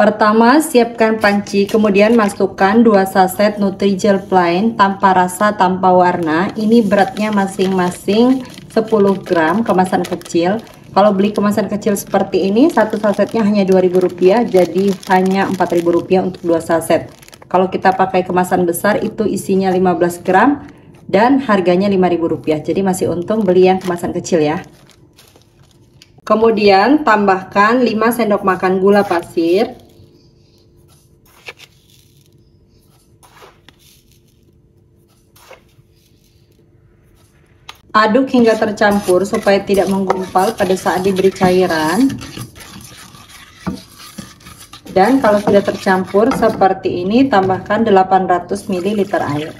Pertama, siapkan panci, kemudian masukkan 2 saset Nutrijel plain tanpa rasa, tanpa warna. Ini beratnya masing-masing 10 gram, kemasan kecil. Kalau beli kemasan kecil seperti ini, satu sasetnya hanya Rp2.000, jadi hanya Rp4.000 untuk 2 saset. Kalau kita pakai kemasan besar, itu isinya 15 gram dan harganya Rp5.000, jadi masih untung beli yang kemasan kecil ya. Kemudian tambahkan 5 sendok makan gula pasir. Aduk hingga tercampur supaya tidak menggumpal pada saat diberi cairan. Dan kalau sudah tercampur seperti ini, tambahkan 800 ml air.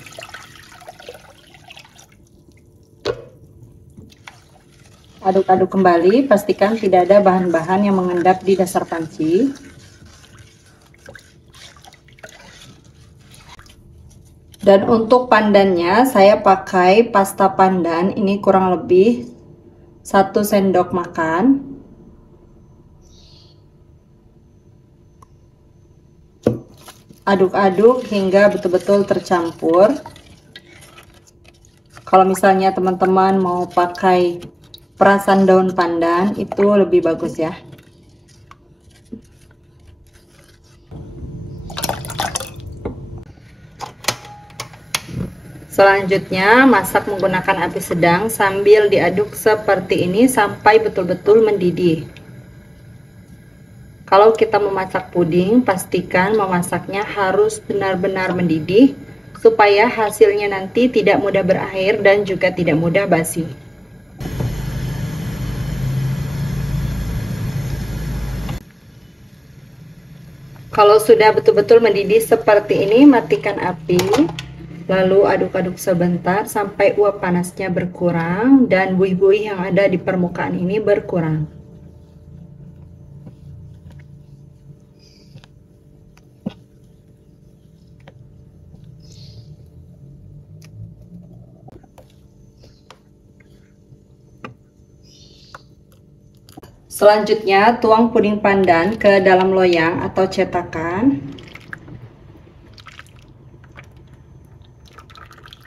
Aduk-aduk kembali, pastikan tidak ada bahan-bahan yang mengendap di dasar panci. Dan untuk pandannya saya pakai pasta pandan, ini kurang lebih 1 sendok makan. Aduk-aduk hingga betul-betul tercampur. Kalau misalnya teman-teman mau pakai perasan daun pandan, itu lebih bagus ya. Selanjutnya masak menggunakan api sedang sambil diaduk seperti ini sampai betul-betul mendidih. Kalau kita memasak puding, pastikan memasaknya harus benar-benar mendidih supaya hasilnya nanti tidak mudah berair dan juga tidak mudah basi. Kalau sudah betul-betul mendidih seperti ini, matikan api. Lalu aduk-aduk sebentar sampai uap panasnya berkurang dan buih-buih yang ada di permukaan ini berkurang. Selanjutnya, tuang puding pandan ke dalam loyang atau cetakan.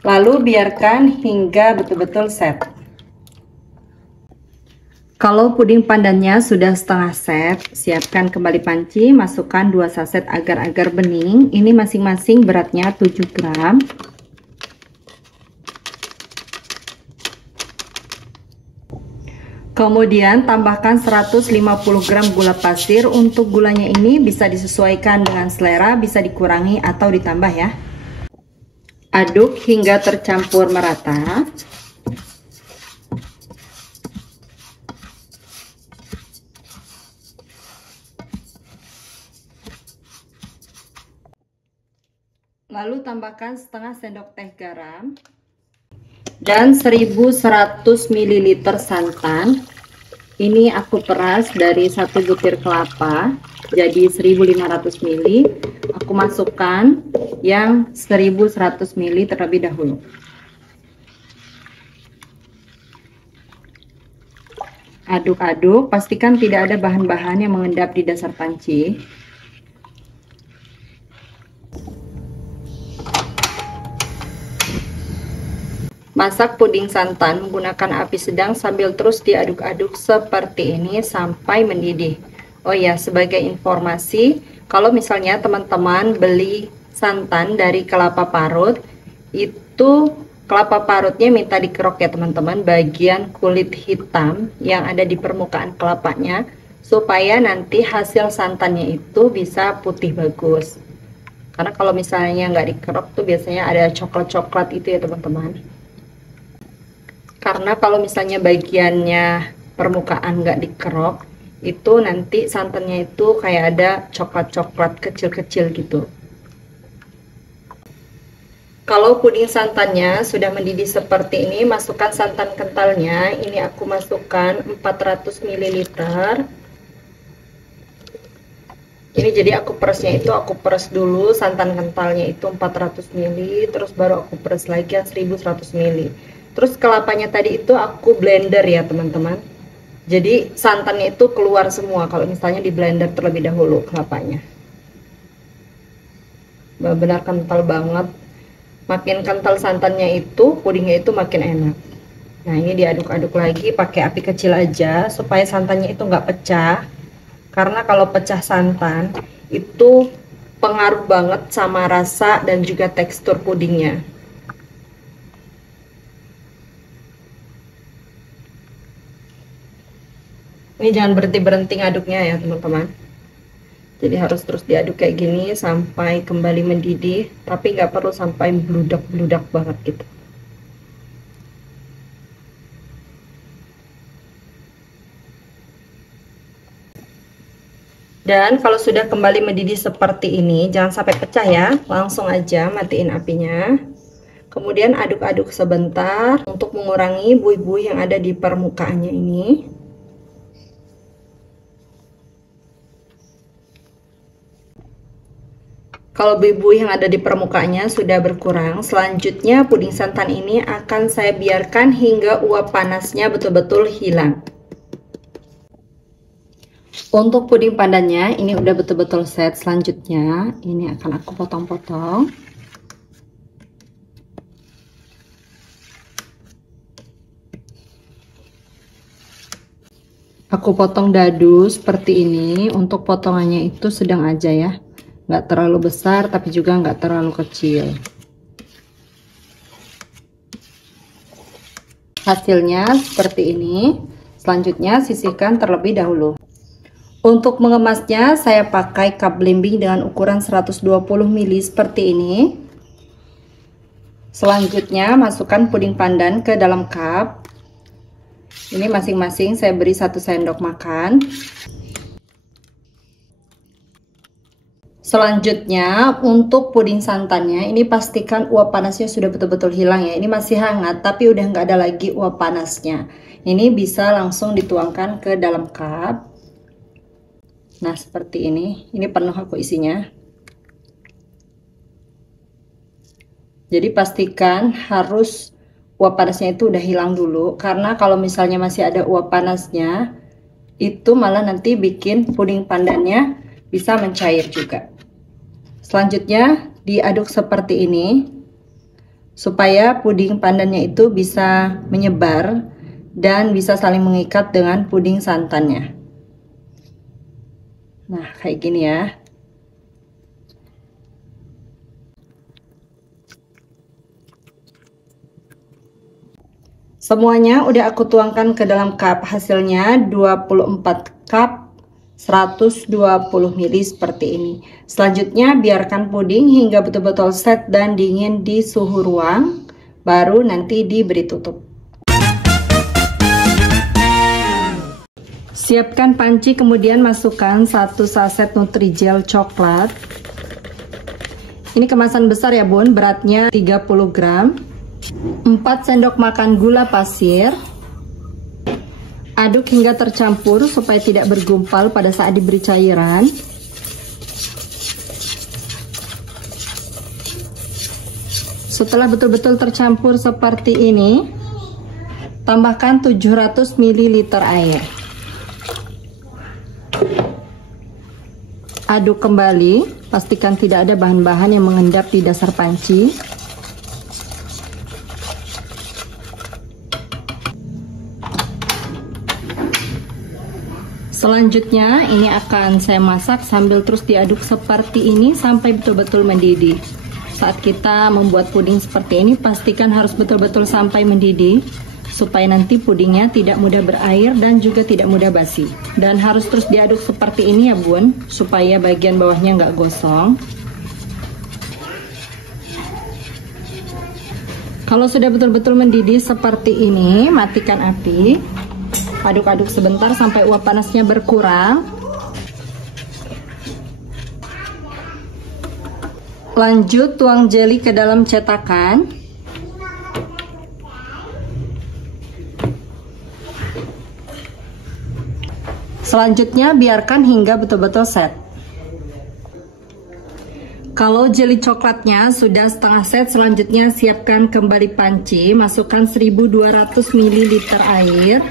Lalu biarkan hingga betul-betul set. Kalau puding pandannya sudah setengah set, siapkan kembali panci, masukkan 2 saset agar-agar bening. Ini masing-masing beratnya 7 gram. Kemudian tambahkan 150 gram gula pasir. Untuk gulanya ini bisa disesuaikan dengan selera, bisa dikurangi atau ditambah ya. Aduk hingga tercampur merata. Lalu tambahkan setengah sendok teh garam dan 1100 ml santan. Ini aku peras dari 1 butir kelapa, jadi 1500 ml. Aku masukkan yang 1100 ml terlebih dahulu. Aduk-aduk, pastikan tidak ada bahan-bahan yang mengendap di dasar panci. Masak puding santan menggunakan api sedang sambil terus diaduk-aduk seperti ini sampai mendidih. Oh ya, sebagai informasi, kalau misalnya teman-teman beli santan dari kelapa parut, itu kelapa parutnya minta dikerok ya teman-teman, bagian kulit hitam yang ada di permukaan kelapanya, supaya nanti hasil santannya itu bisa putih bagus. Karena kalau misalnya nggak dikerok tuh biasanya ada coklat-coklat itu ya teman-teman. Karena kalau misalnya bagiannya permukaan nggak dikerok, itu nanti santannya itu kayak ada coklat-coklat kecil-kecil gitu. Kalau puding santannya sudah mendidih seperti ini, masukkan santan kentalnya. Ini aku masukkan 400 ml. Ini jadi aku peresnya itu, aku peres dulu santan kentalnya itu 400 ml, terus baru aku peres lagi yang 1100 ml. Terus kelapanya tadi itu aku blender ya teman-teman. Jadi santannya itu keluar semua kalau misalnya di blender terlebih dahulu kelapanya. benar-benar kental banget. Makin kental santannya itu, pudingnya itu makin enak. Nah, ini diaduk-aduk lagi pakai api kecil aja supaya santannya itu nggak pecah. Karena kalau pecah santan itu pengaruh banget sama rasa dan juga tekstur pudingnya. Ini jangan berhenti-berhenti ngaduknya ya teman-teman. Jadi harus terus diaduk kayak gini sampai kembali mendidih, tapi nggak perlu sampai bludak-bludak banget gitu. Dan kalau sudah kembali mendidih seperti ini, jangan sampai pecah ya, langsung aja matiin apinya. Kemudian aduk-aduk sebentar untuk mengurangi buih-buih yang ada di permukaannya ini. Kalau buih-buih yang ada di permukaannya sudah berkurang, selanjutnya puding santan ini akan saya biarkan hingga uap panasnya betul-betul hilang. Untuk puding pandannya ini udah betul-betul set. Selanjutnya ini akan aku potong-potong. Aku potong dadu seperti ini. Untuk potongannya itu sedang aja ya, nggak terlalu besar tapi juga nggak terlalu kecil. Hasilnya seperti ini. Selanjutnya sisihkan terlebih dahulu. Untuk mengemasnya saya pakai cup blending dengan ukuran 120 ml seperti ini. Selanjutnya masukkan puding pandan ke dalam cup. Ini masing-masing saya beri 1 sendok makan. Selanjutnya untuk puding santannya ini pastikan uap panasnya sudah betul-betul hilang ya. Ini masih hangat tapi udah nggak ada lagi uap panasnya. Ini bisa langsung dituangkan ke dalam cup. Nah seperti ini penuh aku isinya. Jadi pastikan harus uap panasnya itu udah hilang dulu, karena kalau misalnya masih ada uap panasnya itu malah nanti bikin puding pandannya bisa mencair juga. Selanjutnya diaduk seperti ini supaya puding pandannya itu bisa menyebar dan bisa saling mengikat dengan puding santannya. Nah kayak gini ya. Semuanya udah aku tuangkan ke dalam cup. Hasilnya 24 cup 120 ml seperti ini. Selanjutnya biarkan puding hingga betul-betul set dan dingin di suhu ruang, baru nanti diberi tutup. Siapkan panci, kemudian masukkan 1 saset Nutrijel coklat. Ini kemasan besar ya bun, beratnya 30 gram. 4 sendok makan gula pasir. Aduk hingga tercampur supaya tidak bergumpal pada saat diberi cairan. Setelah betul-betul tercampur seperti ini, tambahkan 700 ml air. Aduk kembali, pastikan tidak ada bahan-bahan yang mengendap di dasar panci. Selanjutnya ini akan saya masak sambil terus diaduk seperti ini sampai betul-betul mendidih. Saat kita membuat puding seperti ini pastikan harus betul-betul sampai mendidih, supaya nanti pudingnya tidak mudah berair dan juga tidak mudah basi. Dan harus terus diaduk seperti ini ya bun, supaya bagian bawahnya nggak gosong. Kalau sudah betul-betul mendidih seperti ini, matikan api. Aduk-aduk sebentar sampai uap panasnya berkurang. Lanjut tuang jeli ke dalam cetakan. Selanjutnya biarkan hingga betul-betul set. Kalau jeli coklatnya sudah setengah set, selanjutnya siapkan kembali panci, masukkan 1200 ml air.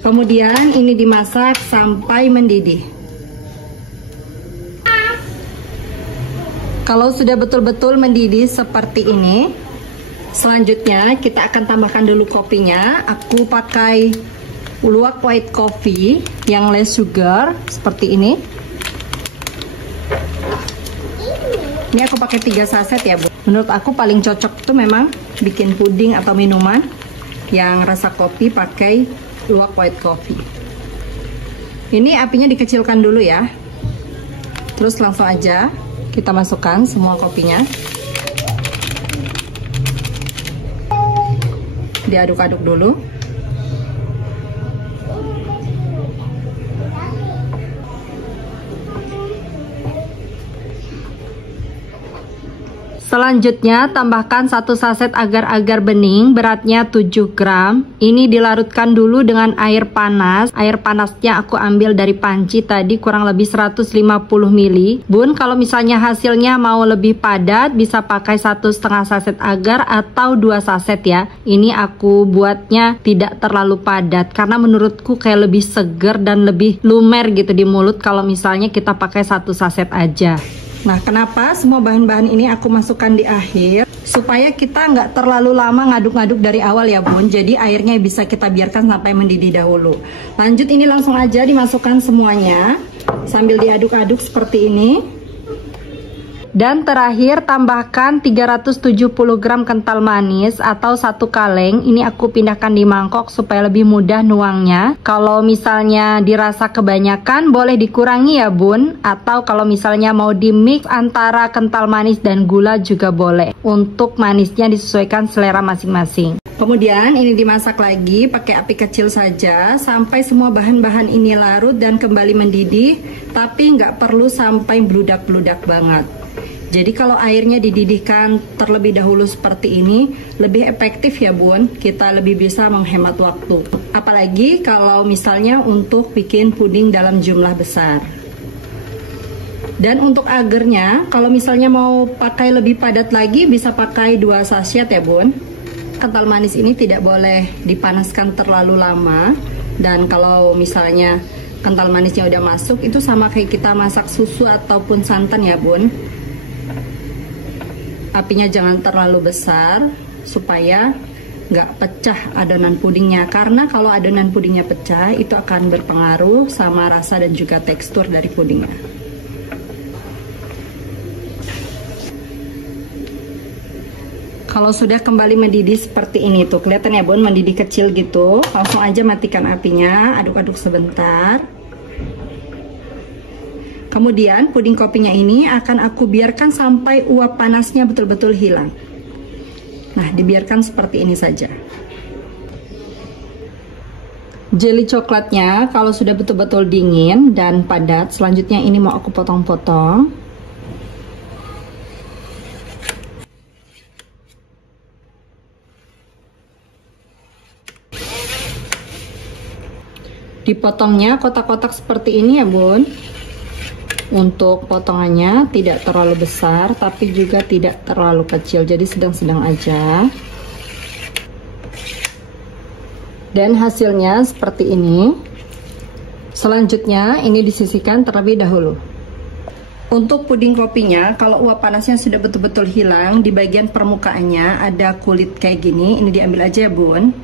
Kemudian ini dimasak sampai mendidih. Kalau sudah betul-betul mendidih seperti ini, selanjutnya kita akan tambahkan dulu kopinya. Aku pakai luwak white coffee yang less sugar seperti ini. Ini aku pakai 3 saset ya Bu. Menurut aku paling cocok tuh memang bikin puding atau minuman yang rasa kopi pakai luwak white coffee. Ini apinya dikecilkan dulu ya. Terus langsung aja kita masukkan semua kopinya. Diaduk-aduk dulu. Selanjutnya tambahkan 1 saset agar-agar bening beratnya 7 gram. Ini dilarutkan dulu dengan air panas. Air panasnya aku ambil dari panci tadi kurang lebih 150 ml. Bun, kalau misalnya hasilnya mau lebih padat bisa pakai 1,5 saset agar atau 2 saset ya. Ini aku buatnya tidak terlalu padat karena menurutku kayak lebih seger dan lebih lumer gitu di mulut kalau misalnya kita pakai 1 saset aja. Nah, kenapa semua bahan-bahan ini aku masukkan di akhir? Supaya kita nggak terlalu lama ngaduk-ngaduk dari awal ya Bun. Jadi airnya bisa kita biarkan sampai mendidih dahulu. Lanjut, ini langsung aja dimasukkan semuanya sambil diaduk-aduk seperti ini. Dan terakhir tambahkan 370 gram kental manis atau 1 kaleng. Ini aku pindahkan di mangkok supaya lebih mudah nuangnya. Kalau misalnya dirasa kebanyakan boleh dikurangi ya Bun. Atau kalau misalnya mau di mix antara kental manis dan gula juga boleh. Untuk manisnya disesuaikan selera masing-masing. Kemudian ini dimasak lagi pakai api kecil saja sampai semua bahan-bahan ini larut dan kembali mendidih. Tapi nggak perlu sampai bludak-bludak banget. Jadi kalau airnya dididihkan terlebih dahulu seperti ini, lebih efektif ya Bun, kita lebih bisa menghemat waktu. Apalagi kalau misalnya untuk bikin puding dalam jumlah besar. Dan untuk agarnya, kalau misalnya mau pakai lebih padat lagi, bisa pakai 2 sachet ya Bun. Kental manis ini tidak boleh dipanaskan terlalu lama. Dan kalau misalnya kental manisnya udah masuk, itu sama kayak kita masak susu ataupun santan ya Bun. Apinya jangan terlalu besar supaya nggak pecah adonan pudingnya, karena kalau adonan pudingnya pecah itu akan berpengaruh sama rasa dan juga tekstur dari pudingnya. Kalau sudah kembali mendidih seperti ini tuh, kelihatan ya Bun, mendidih kecil gitu, langsung aja matikan apinya, aduk-aduk sebentar. Kemudian puding kopinya ini akan aku biarkan sampai uap panasnya betul-betul hilang. Nah, dibiarkan seperti ini saja. Jelly coklatnya kalau sudah betul-betul dingin dan padat, selanjutnya ini mau aku potong-potong. Dipotongnya kotak-kotak seperti ini ya Bun. Untuk potongannya tidak terlalu besar tapi juga tidak terlalu kecil, jadi sedang-sedang aja. Dan hasilnya seperti ini. Selanjutnya ini disisihkan terlebih dahulu. Untuk puding kopinya, kalau uap panasnya sudah betul-betul hilang, di bagian permukaannya ada kulit kayak gini, ini diambil aja ya Bun.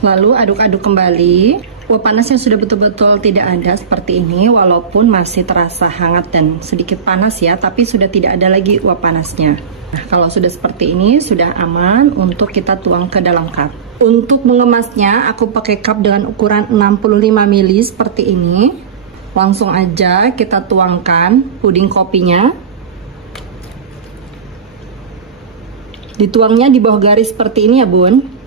Lalu aduk-aduk kembali. Uap panasnya sudah betul-betul tidak ada seperti ini, walaupun masih terasa hangat dan sedikit panas ya, tapi sudah tidak ada lagi uap panasnya. Nah, kalau sudah seperti ini sudah aman untuk kita tuang ke dalam cup. Untuk mengemasnya aku pakai cup dengan ukuran 65 ml seperti ini. Langsung aja kita tuangkan puding kopinya. Dituangnya di bawah garis seperti ini ya Bun.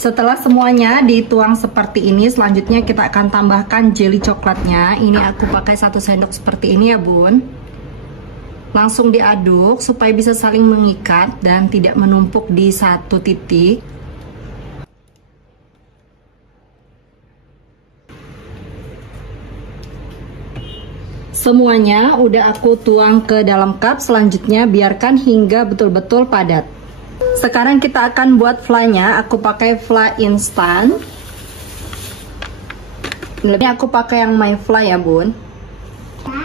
Setelah semuanya dituang seperti ini, selanjutnya kita akan tambahkan jelly coklatnya. Ini aku pakai 1 sendok seperti ini ya Bun. Langsung diaduk supaya bisa saling mengikat dan tidak menumpuk di satu titik. Semuanya udah aku tuang ke dalam cup, selanjutnya biarkan hingga betul-betul padat. Sekarang kita akan buat flanya. Aku pakai fla instan. Ini aku pakai yang my fly ya bun.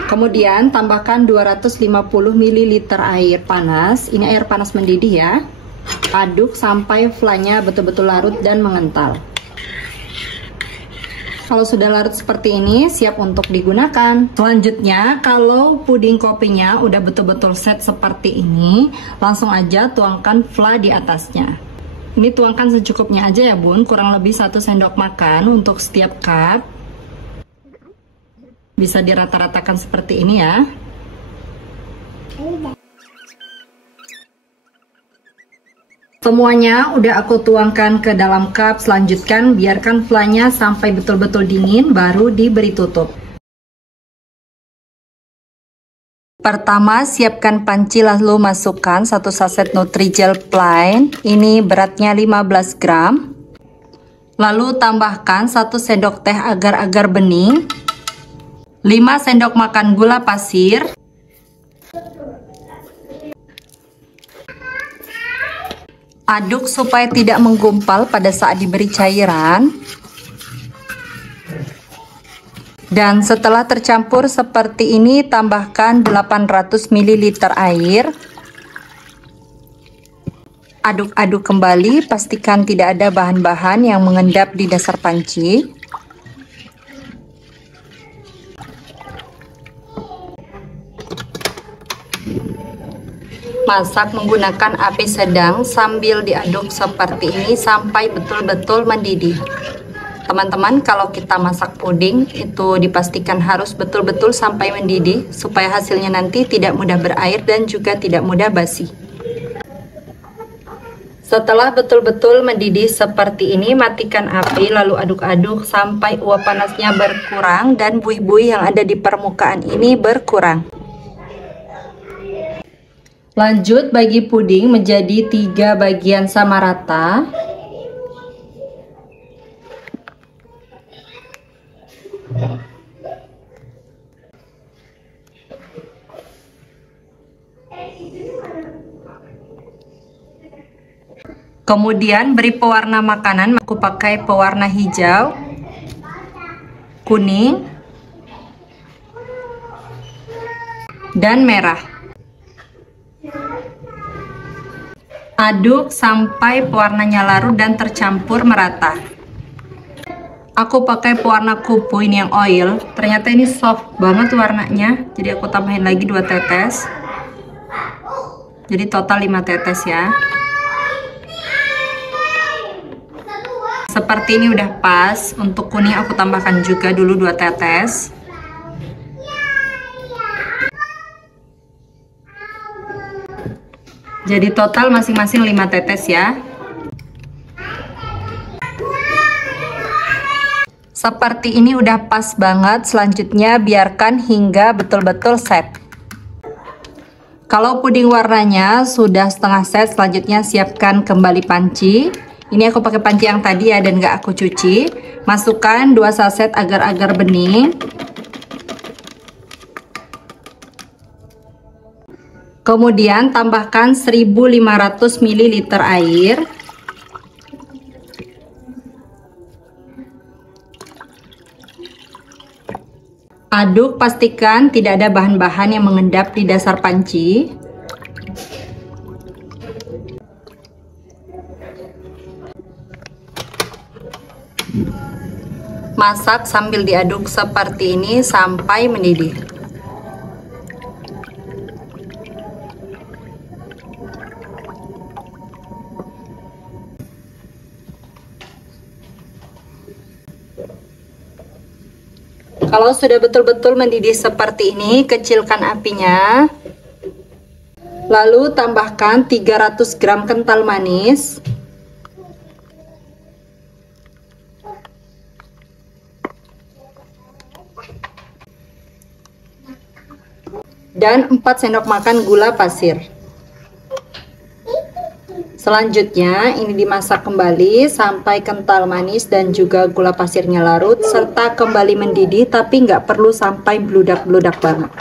Kemudian tambahkan 250 ml air panas. Ini air panas mendidih ya. Aduk sampai flanya betul-betul larut dan mengental. Kalau sudah larut seperti ini, siap untuk digunakan. Selanjutnya, kalau puding kopinya udah betul-betul set seperti ini, langsung aja tuangkan fla di atasnya. Ini tuangkan secukupnya aja ya bun, kurang lebih 1 sendok makan untuk setiap cup. Bisa dirata-ratakan seperti ini ya. Semuanya udah aku tuangkan ke dalam cup. Selanjutkan biarkan flanya sampai betul-betul dingin, baru diberi tutup. Pertama, siapkan panci lalu masukkan 1 saset Nutrijel plain. Ini beratnya 15 gram. Lalu tambahkan 1 sendok teh agar-agar bening, 5 sendok makan gula pasir, aduk supaya tidak menggumpal pada saat diberi cairan. Dan setelah tercampur seperti ini, tambahkan 800 ml air. Aduk-aduk kembali, pastikan tidak ada bahan-bahan yang mengendap di dasar panci. Masak menggunakan api sedang sambil diaduk seperti ini sampai betul-betul mendidih. Teman-teman, kalau kita masak puding itu dipastikan harus betul-betul sampai mendidih supaya hasilnya nanti tidak mudah berair dan juga tidak mudah basi. Setelah betul-betul mendidih seperti ini, matikan api lalu aduk-aduk sampai uap panasnya berkurang dan buih-buih yang ada di permukaan ini berkurang. Lanjut bagi puding menjadi 3 bagian sama rata. Kemudian beri pewarna makanan. Aku pakai pewarna hijau, kuning, dan merah. Aduk sampai pewarnanya larut dan tercampur merata. Aku pakai pewarna kupu ini yang oil. Ternyata ini soft banget warnanya. Jadi aku tambahin lagi 2 tetes. Jadi total 5 tetes ya. Seperti ini udah pas. Untuk kuning aku tambahkan juga dulu 2 tetes. Jadi total masing-masing 5 tetes ya. Seperti ini udah pas banget. Selanjutnya biarkan hingga betul-betul set. Kalau puding warnanya sudah setengah set, selanjutnya siapkan kembali panci. Ini aku pakai panci yang tadi ya dan gak aku cuci. Masukkan 2 saset agar-agar bening. Kemudian tambahkan 1500 ml air. Aduk, pastikan tidak ada bahan-bahan yang mengendap di dasar panci. Masak sambil diaduk seperti ini sampai mendidih. Kalau sudah betul-betul mendidih seperti ini, kecilkan apinya. Lalu tambahkan 300 gram kental manis. Dan 4 sendok makan gula pasir. Selanjutnya ini dimasak kembali sampai kental manis dan juga gula pasirnya larut serta kembali mendidih, tapi nggak perlu sampai bludak-bludak banget.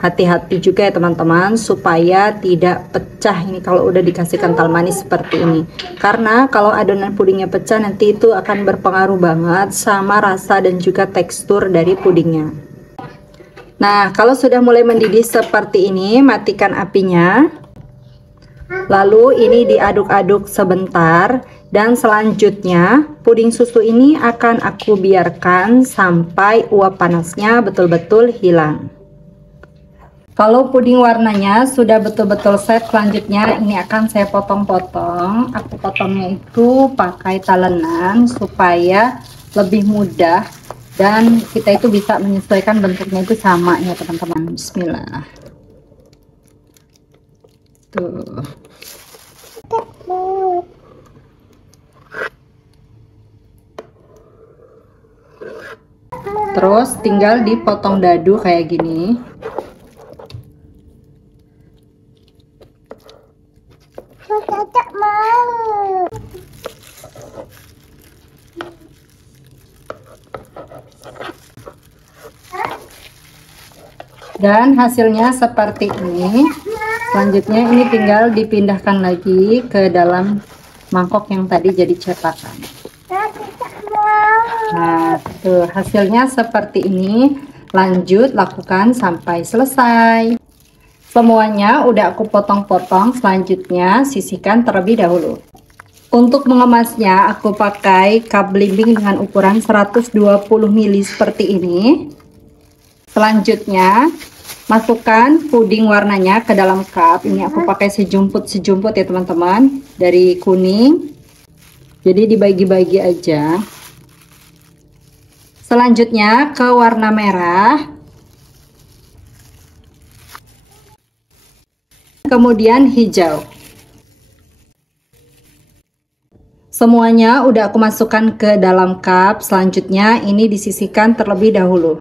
hati-hati juga ya teman-teman supaya tidak pecah ini kalau udah dikasih kental manis seperti ini, karena kalau adonan pudingnya pecah nanti itu akan berpengaruh banget sama rasa dan juga tekstur dari pudingnya. Nah, kalau sudah mulai mendidih seperti ini, matikan apinya. Lalu ini diaduk-aduk sebentar, dan selanjutnya puding susu ini akan aku biarkan sampai uap panasnya betul-betul hilang. Kalau puding warnanya sudah betul-betul set, selanjutnya ini akan saya potong-potong. Aku potongnya itu pakai talenan supaya lebih mudah dan kita itu bisa menyesuaikan bentuknya itu sama ya teman-teman. Bismillah. Tuh. Terus tinggal dipotong dadu kayak gini. Dan hasilnya seperti ini. Selanjutnya ini tinggal dipindahkan lagi ke dalam mangkok yang tadi jadi cetakan. Nah, tuh hasilnya seperti ini. Lanjut lakukan sampai selesai. Semuanya udah aku potong-potong, selanjutnya sisihkan terlebih dahulu. Untuk mengemasnya aku pakai cup belimbing dengan ukuran 120 ml seperti ini. Selanjutnya masukkan puding warnanya ke dalam cup. Ini aku pakai sejumput ya teman-teman, dari kuning. Jadi dibagi-bagi aja. Selanjutnya ke warna merah. Kemudian hijau. Semuanya udah aku masukkan ke dalam cup. Selanjutnya ini disisihkan terlebih dahulu.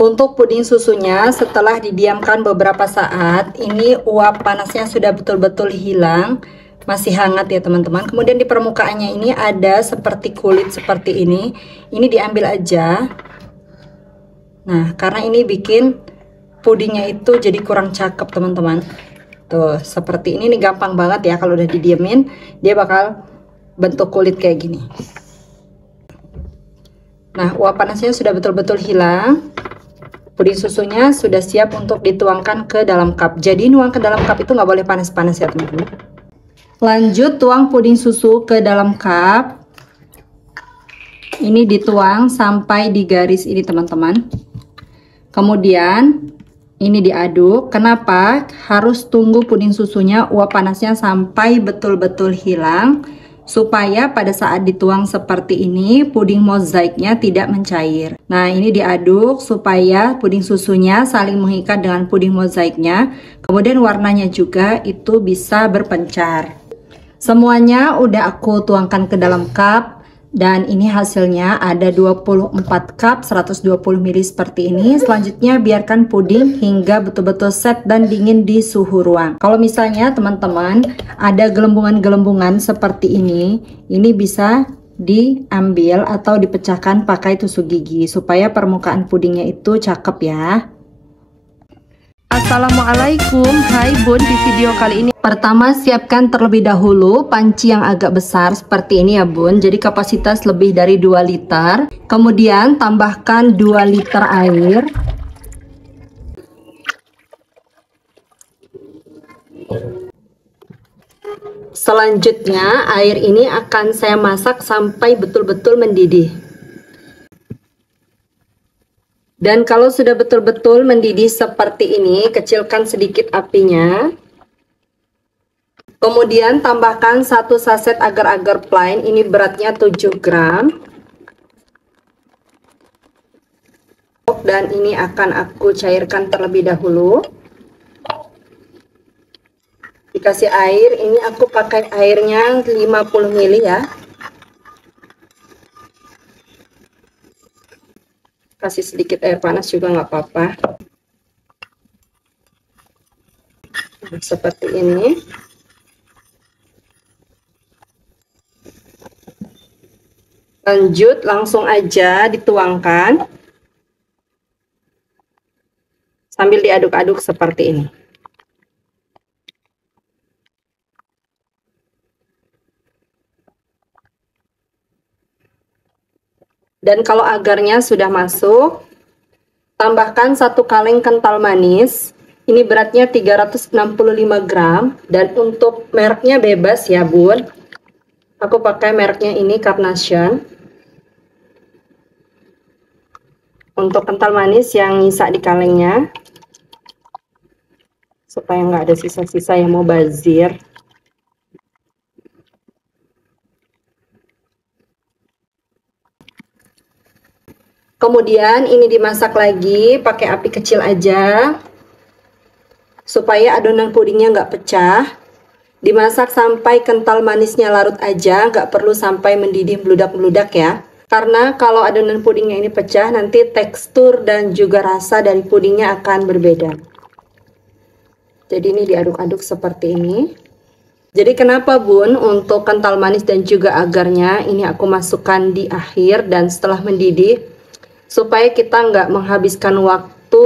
Untuk puding susunya setelah didiamkan beberapa saat, ini uap panasnya sudah betul-betul hilang, masih hangat ya teman-teman. Kemudian di permukaannya ini ada seperti kulit seperti ini diambil aja. Nah, karena ini bikin pudingnya itu jadi kurang cakep teman-teman. Tuh, seperti ini gampang banget ya, kalau udah didiemin dia bakal bentuk kulit kayak gini. Nah, uap panasnya sudah betul-betul hilang. Puding susunya sudah siap untuk dituangkan ke dalam cup. Jadi nuang ke dalam cup itu nggak boleh panas-panas ya teman-teman. Lanjut tuang puding susu ke dalam cup. Ini dituang sampai di garis ini teman-teman. Kemudian ini diaduk. Kenapa? Harus tunggu puding susunya uap panasnya sampai betul-betul hilang, supaya pada saat dituang seperti ini puding mozaiknya tidak mencair. Nah, ini diaduk supaya puding susunya saling mengikat dengan puding mozaiknya. Kemudian warnanya juga itu bisa berpencar. Semuanya udah aku tuangkan ke dalam cup. Dan ini hasilnya ada 24 cup 120 ml seperti ini. Selanjutnya biarkan puding hingga betul-betul set dan dingin di suhu ruang. Kalau misalnya teman-teman ada gelembungan-gelembungan seperti ini bisa diambil atau dipecahkan pakai tusuk gigi supaya permukaan pudingnya itu cakep ya. Assalamualaikum, hai bun. Di video kali ini pertama siapkan terlebih dahulu panci yang agak besar seperti ini ya bun, jadi kapasitas lebih dari 2 liter. Kemudian tambahkan 2 liter air. Selanjutnya air ini akan saya masak sampai betul-betul mendidih. Dan kalau sudah betul-betul mendidih seperti ini, kecilkan sedikit apinya. Kemudian tambahkan 1 saset agar-agar plain, ini beratnya 7 gram. Dan ini akan aku cairkan terlebih dahulu. Dikasih air, ini aku pakai airnya 50 ml ya. Kasih sedikit air panas juga nggak apa-apa. Seperti ini. Lanjut langsung aja dituangkan sambil diaduk-aduk seperti ini. Dan kalau agarnya sudah masuk, tambahkan 1 kaleng kental manis. Ini beratnya 365 gram dan untuk mereknya bebas ya bun. Aku pakai mereknya ini Carnation. Untuk kental manis yang nyisa di kalengnya, supaya nggak ada sisa-sisa yang mau bazir. Kemudian ini dimasak lagi pakai api kecil aja supaya adonan pudingnya nggak pecah. Dimasak sampai kental manisnya larut aja, nggak perlu sampai mendidih meludak-meludak ya. Karena kalau adonan pudingnya ini pecah, nanti tekstur dan juga rasa dari pudingnya akan berbeda. Jadi ini diaduk-aduk seperti ini. Jadi kenapa bun untuk kental manis dan juga agarnya ini aku masukkan di akhir dan setelah mendidih, supaya kita nggak menghabiskan waktu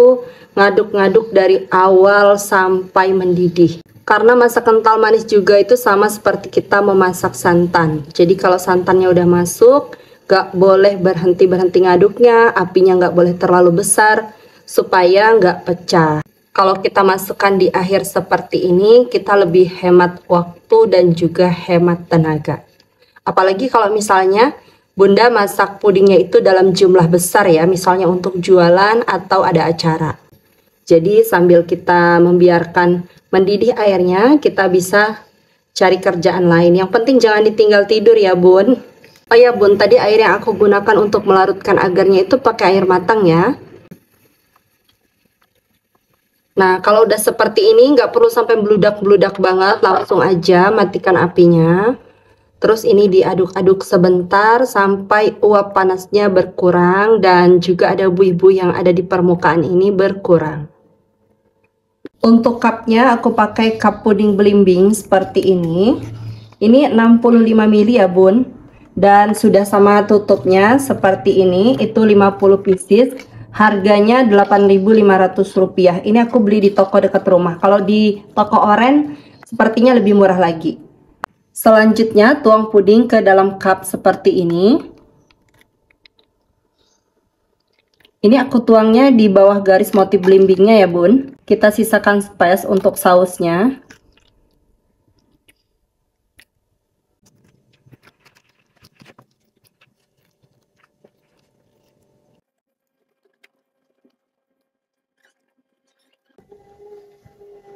ngaduk-ngaduk dari awal sampai mendidih. Karena masak kental manis juga itu sama seperti kita memasak santan. Jadi kalau santannya udah masuk, nggak boleh berhenti-berhenti ngaduknya, apinya nggak boleh terlalu besar, supaya nggak pecah. Kalau kita masukkan di akhir seperti ini, kita lebih hemat waktu dan juga hemat tenaga. Apalagi kalau misalnya Bunda masak pudingnya itu dalam jumlah besar ya, misalnya untuk jualan atau ada acara. Jadi sambil kita membiarkan mendidih airnya, kita bisa cari kerjaan lain. Yang penting jangan ditinggal tidur ya bun. Oh ya bun, tadi air yang aku gunakan untuk melarutkan agarnya itu pakai air matang ya. Nah kalau udah seperti ini nggak perlu sampai meludak-meludak banget, langsung aja matikan apinya. Terus ini diaduk-aduk sebentar sampai uap panasnya berkurang dan juga ada buih-buih yang ada di permukaan ini berkurang. Untuk cupnya aku pakai cup puding belimbing seperti ini. Ini 65 ml ya bun. Dan sudah sama tutupnya seperti ini, itu 50 pieces. Harganya Rp8.500. Ini aku beli di toko dekat rumah. Kalau di toko oren sepertinya lebih murah lagi. Selanjutnya tuang puding ke dalam cup seperti ini. Ini aku tuangnya di bawah garis motif belimbingnya ya bun. Kita sisakan space untuk sausnya.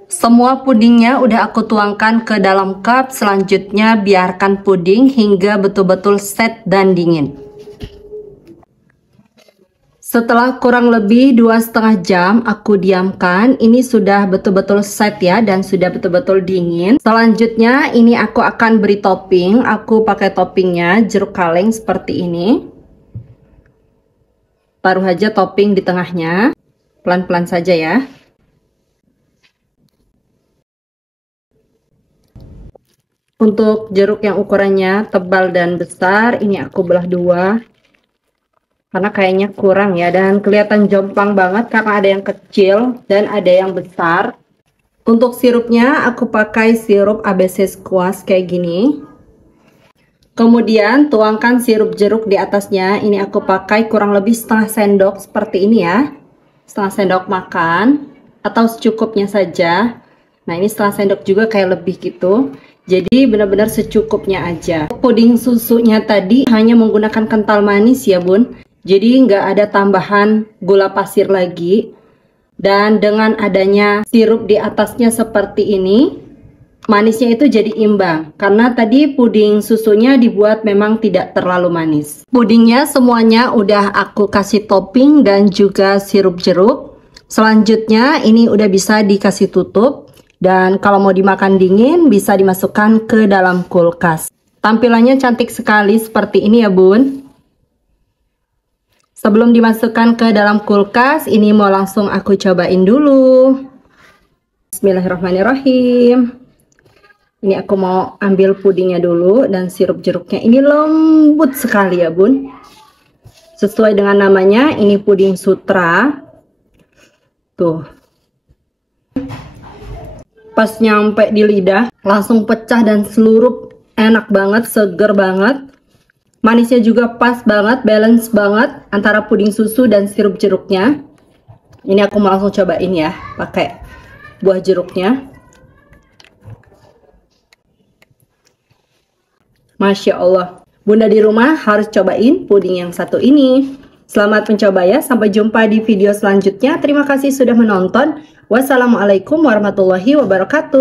Semua pudingnya udah aku tuangkan ke dalam cup. Selanjutnya biarkan puding hingga betul-betul set dan dingin. Setelah kurang lebih 2,5 jam aku diamkan. Ini sudah betul-betul set ya dan sudah betul-betul dingin. Selanjutnya ini aku akan beri topping. Aku pakai toppingnya jeruk kaleng seperti ini. Taruh aja topping di tengahnya. Pelan-pelan saja ya. Untuk jeruk yang ukurannya tebal dan besar, ini aku belah dua. Karena kayaknya kurang ya, dan kelihatan jomplang banget karena ada yang kecil dan ada yang besar. Untuk sirupnya aku pakai sirup ABC Squash kayak gini. Kemudian tuangkan sirup jeruk di atasnya. Ini aku pakai kurang lebih setengah sendok seperti ini ya. Setengah sendok makan atau secukupnya saja. Nah ini setengah sendok juga kayak lebih gitu. Jadi benar-benar secukupnya aja. Puding susunya tadi hanya menggunakan kental manis ya bun. Jadi nggak ada tambahan gula pasir lagi. Dan dengan adanya sirup di atasnya seperti ini, manisnya itu jadi imbang. Karena tadi puding susunya dibuat memang tidak terlalu manis. Pudingnya semuanya udah aku kasih topping dan juga sirup jeruk. Selanjutnya ini udah bisa dikasih tutup. Dan kalau mau dimakan dingin bisa dimasukkan ke dalam kulkas. Tampilannya cantik sekali seperti ini ya bun. Sebelum dimasukkan ke dalam kulkas, ini mau langsung aku cobain dulu. Bismillahirrahmanirrahim. Ini aku mau ambil pudingnya dulu dan sirup jeruknya ini lembut sekali ya bun. Sesuai dengan namanya, ini puding sutra. Tuh. pas nyampe di lidah langsung pecah dan seluruh, enak banget, seger banget. Manisnya juga pas banget, balance banget antara puding susu dan sirup jeruknya. Ini aku mau langsung cobain ya, pakai buah jeruknya. Masya Allah, Bunda di rumah harus cobain puding yang satu ini. Selamat mencoba ya, sampai jumpa di video selanjutnya. Terima kasih sudah menonton. Wassalamualaikum warahmatullahi wabarakatuh.